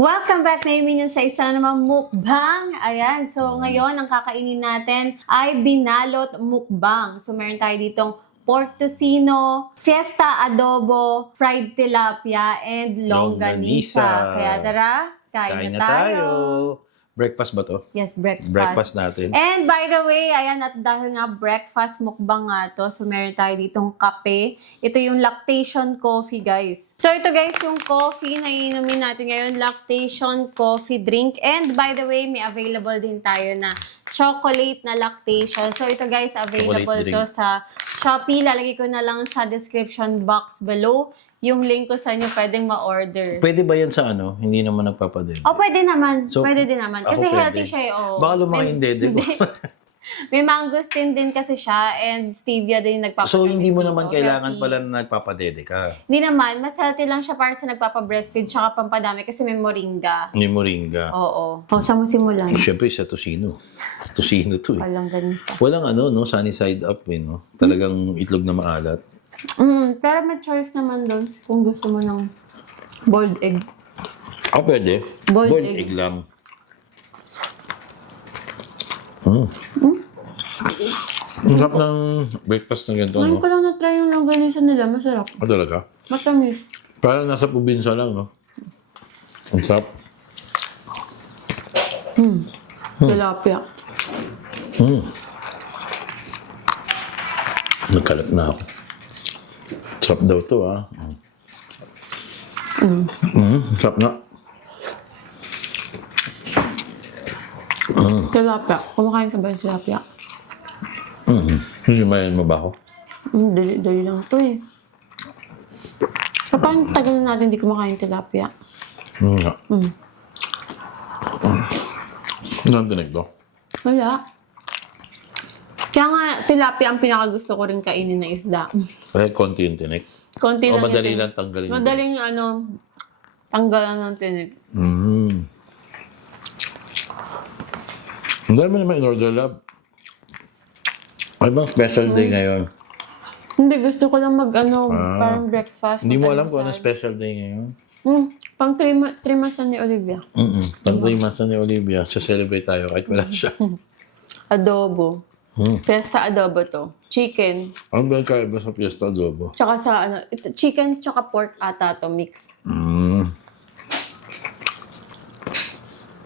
Welcome back na yun sa isa na namang mukbang. Ayan, so ngayon ang kakainin natin ay binalot mukbang. So meron tayo ditong pork tocino, fiesta adobo, fried tilapia, and longganisa. Kaya tara, kain na tayo. Breakfast ba to? Yes, breakfast. Breakfast natin. And by the way, ayan, at dahil nga breakfast mukbang nga to, so meron tayo ditong kape. Ito yung lactation coffee, guys. So ito guys, yung coffee na inumin natin ngayon, lactation coffee drink. And by the way, may available din tayo na chocolate na lactation. So ito guys, available to sa Shopee. Lalagay ko na lang sa description box below yung link ko sa inyo, pwedeng ma-order. Pwede ba yan sa ano? Hindi naman nagpapadede. Oh, pwede naman. So, pwede din naman. Kasi healthy siya eh. Oh. Baka lumaki yung dede ko. May mangosteen din kasi siya and stevia din nagpapatamis. So, hindi mo naman dito. kailangan Healthy. pala na nagpapadede ka. Hindi naman. Mas healthy lang siya para sa nagpapa-breastfeed tsaka pampadami kasi may moringa. Ni moringa. Oo. O, saan mo simulan? Siyempre, sa tocino. Tocino to eh. Walang ganisa. Walang ano, no? Sunny side up eh, no? Talagang itlog na maalat. Pero may choice naman doon kung gusto mo ng boiled egg. Ah, pwede. Boiled egg egg. lang. Ang sarap ng breakfast na ganito, Ngayon no? ko lang na-try yung longganisa nila. Masarap. Ah, talaga? Matamis. Parang nasa probinsya lang, no? Ang sarap. Tilapia. Nagkalat na ako. Sarap daw to, ah. Sarap na. Tilapia. Kumakain ka ba yung tilapia? Hindi mayan mo ba ako? Dali lang to eh. So, parang tagal na natin hindi kumakain tilapia. Nga. Ano tinig to? Wala. Kaya nga, tilapia ang pinakagusto ko rin kainin na isda. Kahit konti yung tinig. Konti O lang madali yun. lang tanggalin yung Madaling tanggalan ng tinig. tinig. Ang dami naman in-order, love. Ano bang special day ngayon? Hindi, gusto ko lang parang breakfast. Hindi mo alam kung ano mag-almusal. special day ngayon? Pang 3 masan ni Olivia. Pang 3 months na ni Olivia. Sa-celebrate tayo kahit wala siya. Adobo. Fiesta adobo to. Chicken. Ano ba yung kaiba sa fiesta adobo? Tsaka chicken tsaka pork ata to mixed.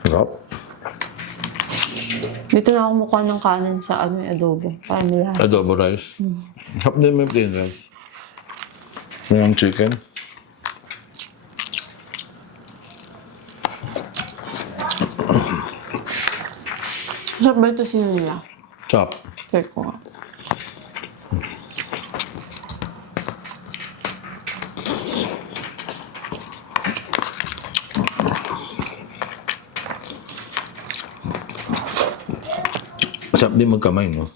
Sarap. Dito na ako mukha ng kanin sa adobo. Para may lasa. Adobo rice. Sarap din may plain rice. Yung chicken. Sarap ba ito nila? Sarap. Try ko nga. Sarap din magkamay, no?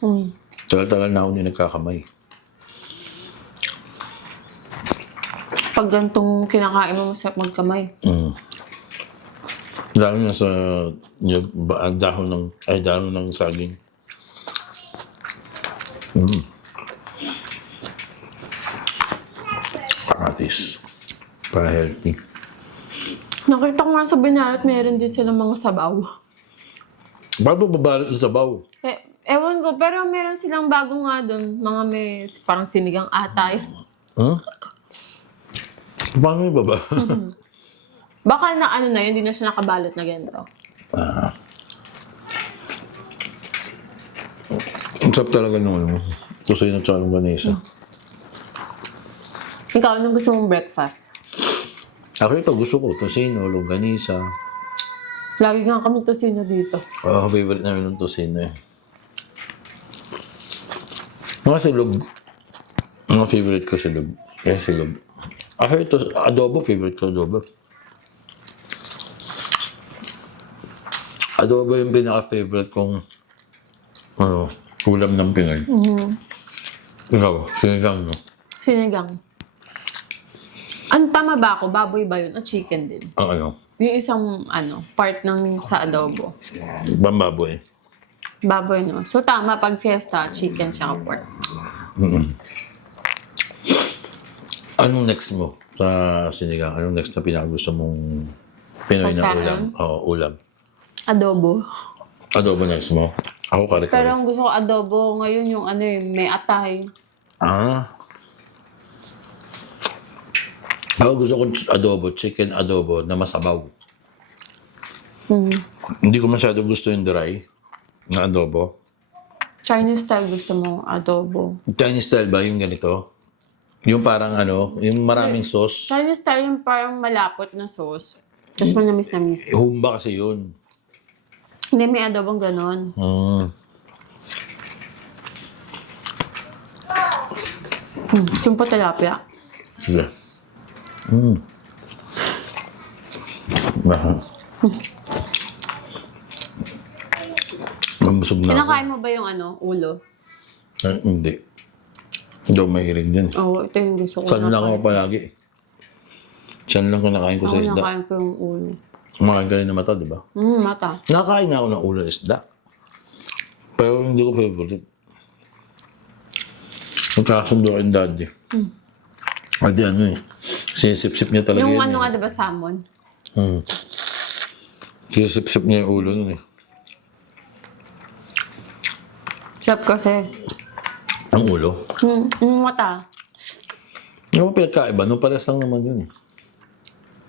Tagal-tagal na ako din nagkakamay. Pag gantong kinakain mo, masarap magkamay. Lalo na sa dahon ng saging. Kamatis. Para healthy. Nakita ko nga sa binalot, meron din silang mga sabaw. Bago babalot sa sabaw. Ewan ko, pero meron silang bago nga doon. Mga may parang sinigang atay. Paano yung baba? Baka na hindi na siya nakabalot na ganito. Ang sarap talaga nung tusay na tsaka ng ganesa. Ikaw, anong gusto mong breakfast? Ako ito gusto ko, tosino, longganisa. Lagi nga kami tosino dito. Favorite namin ng tosino eh. Mga silog. Mga favorite ko silog. Eh, silog. Ako ito, adobo, favorite ko adobo. Adobo yung pinaka-favorite kong ulam ng Pinoy. Ikaw, sinigang, no? Sinigang. Ang tama ba ako? Baboy ba yun? O chicken din? Ano? Yung isang part ng sa adobo. Bambaboy. Baboy, no? So, tama. Pag fiesta, chicken siya pork. Anong next mo sa sinigang? Anong next na pinakagusto mong Pinoy na Pagkain? ulam. Oo, ulam. Adobo. Adobo next mo. Ako kare-kare. Pero ang gusto ko adobo ngayon yung ano eh, may atay. Ah. Ako gusto ko adobo, chicken adobo na masabaw. Hindi ko masyado gusto yung dry na adobo. Chinese style gusto mo adobo. Chinese style ba yung ganito? Yung parang ano, yung maraming sauce. Chinese style yung parang malapot na sauce. Tapos manamis-namis. Humba kasi yun. Hindi, may adobong ganon. Sumpo tilapia. Sige. Mabusog na ako. Kinakain mo ba yung ano, ulo? Hindi. Hindi ako mahilig dyan. Oo, ito yung gusto ko. Saan lang ako palagi. Saan lang ko nakain ko sa Ako isda. nakain ko yung ulo. Kumakain ka rin ng mata, di ba? Mata. Nakain na ako ng ulo ng isda. Pero hindi ko favorite. Magkakasundo kayong daddy. Adi ano eh. Sinisip-sip niya talaga Yung yun. ano nga, diba, salmon? Sinisip-sip niya yung ulo nun eh. Sarap kasi. Ang ulo. Yung mata. Ano ba pinagkaiba? No, pares lang naman yun eh.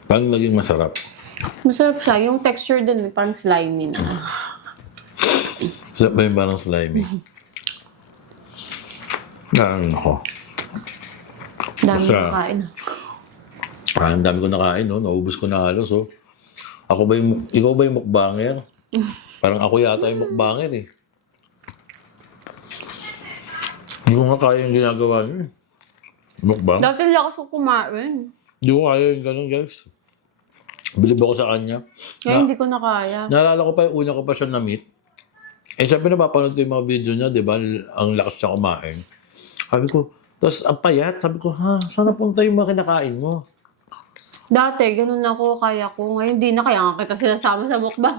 Paano naging masarap? Masarap siya. Yung texture dun, parang slimy na. Sarap ba yung parang slimy? Ako. Dami Basta. na kain. Ang dami ko nakain, no? Naubos ko na halos, oh. Ikaw ba yung mukbanger? Parang ako yata yung mukbanger, eh. Hindi ko nga kaya yung ginagawa niyo, eh. Mukbang? Dati lakas ko kumain. Hindi ko kaya yung ganun, guys. Bilib ako sa kanya. Kaya hindi ko na kaya. Naalala ko pa yung una ko pa siya na-meet. Eh, siyempre napapanood ko yung mga video niya, di ba? Ang lakas siya kumain. Sabi ko, tapos ang payat, sabi ko, ha, saan napunta yung mga kinakain mo? Dati, ganun ako, kaya ko. Ngayon, hindi na. Kaya nga kita sinasama sa mukbang.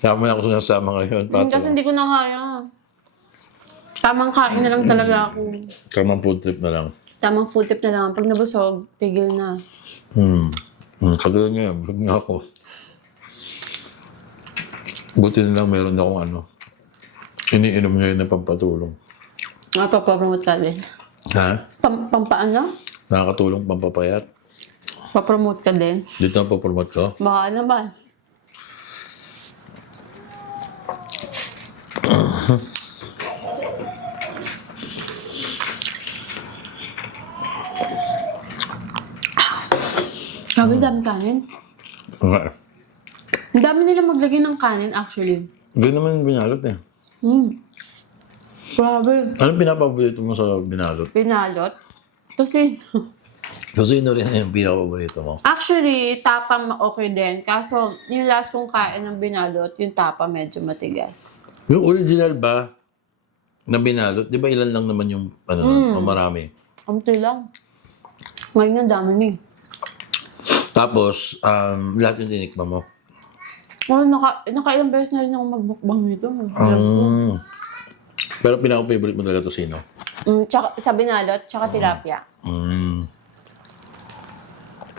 Kaya mo na ako sinasama ngayon. Kasi hindi ko na kaya. Tamang kain na lang talaga ako. Kamang food trip na lang. Tamang food tip na lang. Pag nabusog, tigil na. Katulad niya, busog na ako. Buti na lang meron akong ano. Iniinom ngayon na pampatulong. Papromote ka din. Ha? Pampaano? Nakakatulong pampapayat. Papromote ka din. Dito ang papromote ko. Baka naman. Grabe, dami kanin. Nga. Ang dami nila maglagay ng kanin, actually. Ganyan naman yung binalot eh. Grabe. Anong pinapaborito mo sa binalot? Pinalot. Tosino. Tosino rin yung pinapaborito mo. Actually, tapa okay din. Kaso, yung last kong kain ng binalot, yung tapa medyo matigas. Yung original ba na binalot, di ba ilan lang naman yung ano, o marami? Amti lang. Ngayon ang dami ni. Tapos, lahat yung tinikma mo. Oh, nakailang beses na rin ako magbukbang nito. Alam ko. Pero pinaka-favorite mo talaga tosino? Tsaka, sa binalot, tsaka tilapia.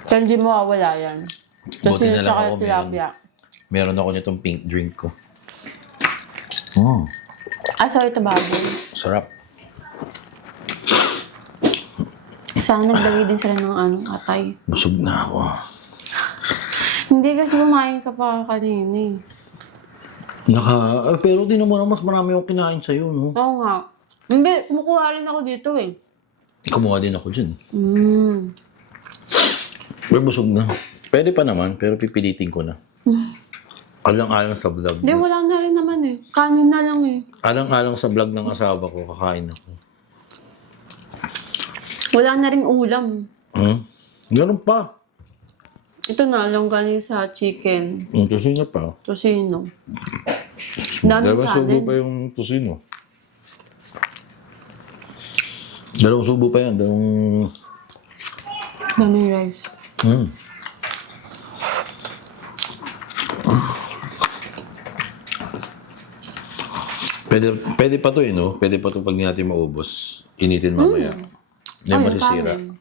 Kaya hindi mawawala yan. Buti na lang tsaka ako tilapia. meron ako nitong pink drink ko. Sorry, ito baboy. Sarap. Sana naglagay din sila ng atay. Busog na ako. Hindi kasi kumain ka pa kanina eh. Pero di naman mas marami akong kinain sa'yo, no? Oo nga. Hindi, kumukuha rin ako dito eh. Kumuha din ako dyan. Pero busog na. Pwede pa naman, pero pipilitin ko na. Alang-alang sa vlog. Hindi, wala na rin naman eh. Kanin na lang eh. Alang-alang sa vlog ng asawa ko, kakain ako. Wala na rin ulam. Ganun pa. Ito na, longganisa, chicken, Tosino pa. tosino. Daming Dalawang subo kanin. pa yung tosino. Dalawang subo pa yan. Daming rice. Pwede pa to eh, no? Pwede pa to pag di natin maubos. Initin mamaya. Hindi masisira. kanin.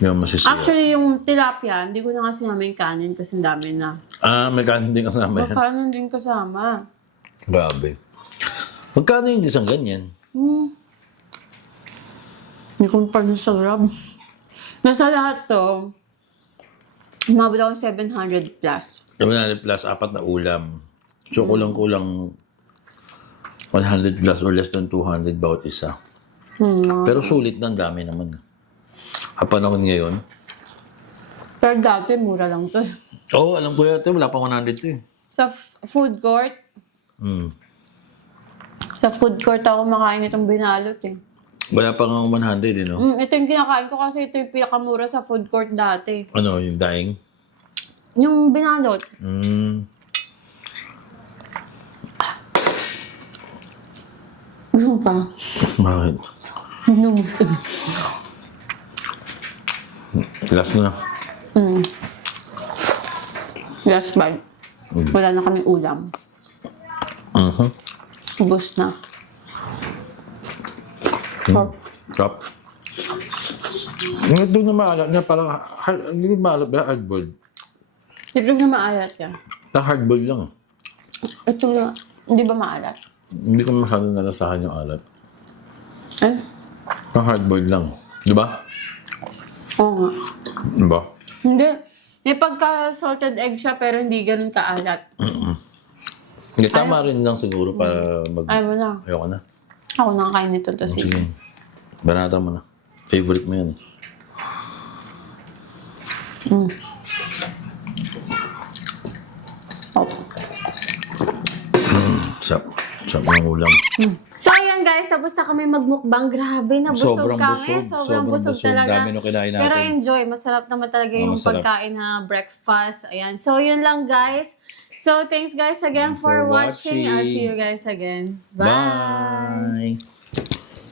Yung masisiya. Actually, yung tilapia, hindi ko na nga sinama yung kanin kasi ang dami na. May kanin din kasama yan. Kanin din kasama. Grabe. Magkano yung isang ganyan? Hindi ko pa nasarap. Nasa lahat to, umabot ako 700 plus. Kami na plus 4 na ulam. So, kulang-kulang 100 plus or less than 200 bawat isa. Pero sulit na, ang dami naman. Panahon ngayon. Pero dati, mura lang to. Oo, alam ko yata. Wala pang 100 to eh. Sa food court, Hmm. sa food court ako makain itong binalot eh. Wala pang 100 eh, no? Ito yung kinakain ko kasi ito yung pinakamura sa food court dati. Ano, yung daing? Yung binalot. Gusto mo pa? Bakit? Inumus ko. Last na. Last bite. Wala na kami ulam. Ubus na. Top. Ito na maalat na parang, hindi maalat ba? Hardboiled. Ito na maalat yan. Hardboiled lang. Ito na, hindi ba maalat? Hindi ko masyadong nalasahan yung alat. Eh? Hardboiled lang. Di ba? Oo nga. Di ba? Hindi. May pagka-salted egg siya pero hindi ganun kaalat. Hindi, tama rin lang siguro para mag... Ayaw mo na. Ayoko na. Ako nakakain nito to sige. Sige. Banata mo na. Favorite mo yan eh. Oh. Sarap. Sarap ng ulam. So ayan guys, tapos na kami magmukbang. Grabe, nabusog Sobrang kami. busog. Sobrang busog talaga. Dami nung kinain natin. Pero enjoy. Masarap naman talaga yung masarap. pagkain na breakfast. Ayan. So yun lang guys. So thanks guys again for watching. I'll see you guys again. Bye! Bye!